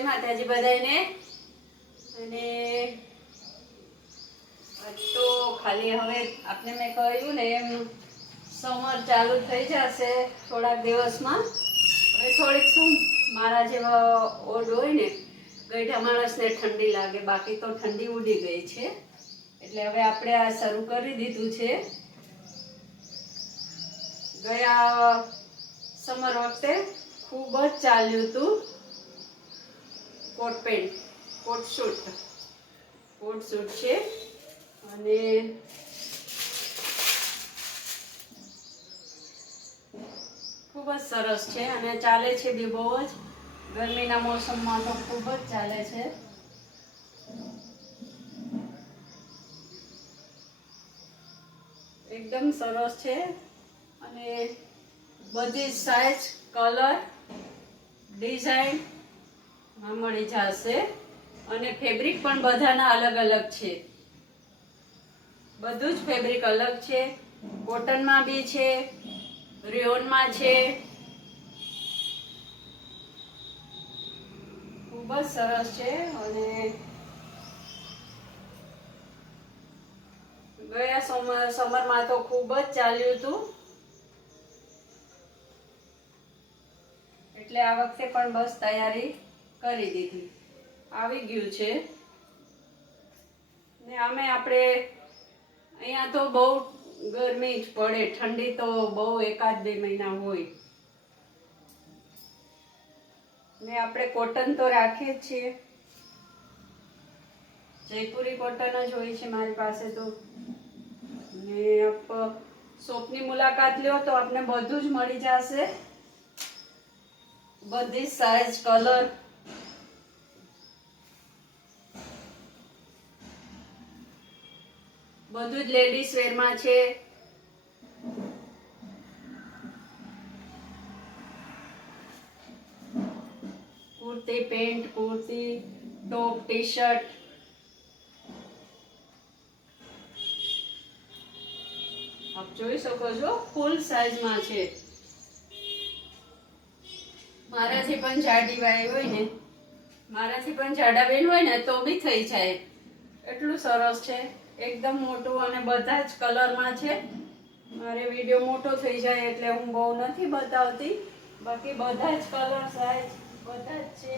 જય માતાજી બધાને। અને તો ખાલી હવે આપણે મેં કહ્યું ને એમ સમર ચાલુ થઈ જશે થોડાક દિવસમાં। હવે થોડીક શું મારા જેવા ઓડ હોય ને ગઈઢા માણસને ઠંડી લાગે, બાકી તો ઠંડી ઉડી ગઈ છે। એટલે હવે આપણે આ શરૂ કરી દીધું છે। ગયા સમર વખતે ખૂબ જ ચાલ્યું હતું કોટ પેન્ટ, કોટ શૂટ છે અને ખૂબ જ સરસ છે અને ચાલે છે બી બહુ જ। ગરમીના મોસમમાં તો ખૂબ જ ચાલે છે। એકદમ સરસ છે અને બધી સાઇઝ, કલર, ડિઝાઇન મળી જશે અને ફેબ્રિક પણ બધાના અલગ અલગ છે। બધું જ ફેબ્રિક અલગ છે। કોટનમાં બી છે, રેયોનમાં છે। ખૂબ જ સરસ છે અને ગયા સમરમાં તો ખૂબ જ ચાલ્યું હતું, એટલે આ વખતે પણ બસ તૈયારી કરી દીધી। આવી ગયું છે ને અમે આપણે અહીંયા તો બહુ ગરમી જ પડે, ઠંડી તો બહુ એકાદ બે મહિના હોય ને આપણે કોટન તો રાખીએ જ છીએ। જયપુરી કોટન જ હોય છે મારી પાસે તો। ને આપ શોપની મુલાકાત લ્યો તો આપને બધું જ મળી જશે, બધી સાઇઝ, કલર, બધું જ લેડીઝ વેરમાં છે। કુર્તી, પેન્ટ, કુર્તી, ટોપ, ટી શર્ટ, આપ જોઈ શકો છો ફૂલ સાઈઝમાં છે। મારાથી પણ જાડી વાય હોય ને, મારાથી પણ જાડા બેન હોય ને તો બી થઈ જાય, એટલું સરસ છે। એકદમ મોટું અને બધા જ કલરમાં છે। મારે વિડીયો મોટો થઈ જાય એટલે હું બહુ નથી બતાવતી, બાકી બધા જ કલર, સાઈઝ બધા જ છે।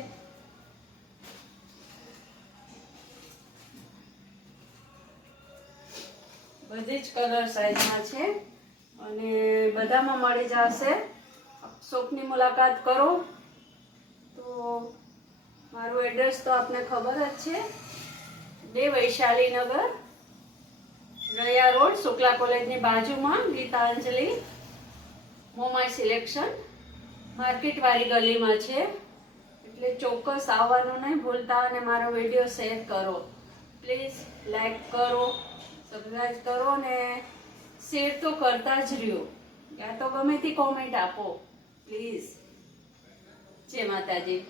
બધી જ કલર સાઈઝમાં છે અને બધામાં મળી જશે। શોપની મુલાકાત કરો તો મારું એડ્રેસ તો આપને ખબર જ છે, 2 વૈશાલીનગર, રૈયા રોડ, શુક્લા કોલેજની બાજુમાં, ગીતાંજલિ મોમાઈ સિલેક્શન, માર્કેટવાળી ગલીમાં છે। એટલે ચોક્કસ આવવાનું નહીં ભૂલતા અને મારો વિડીયો શેર કરો પ્લીઝ, લાઈક કરો, સબસ્ક્રાઈબ કરો ને શેર તો કરતા જ રહ્યો, યા તો ગમે તે કોમેન્ટ આપો પ્લીઝ। જય માતાજી।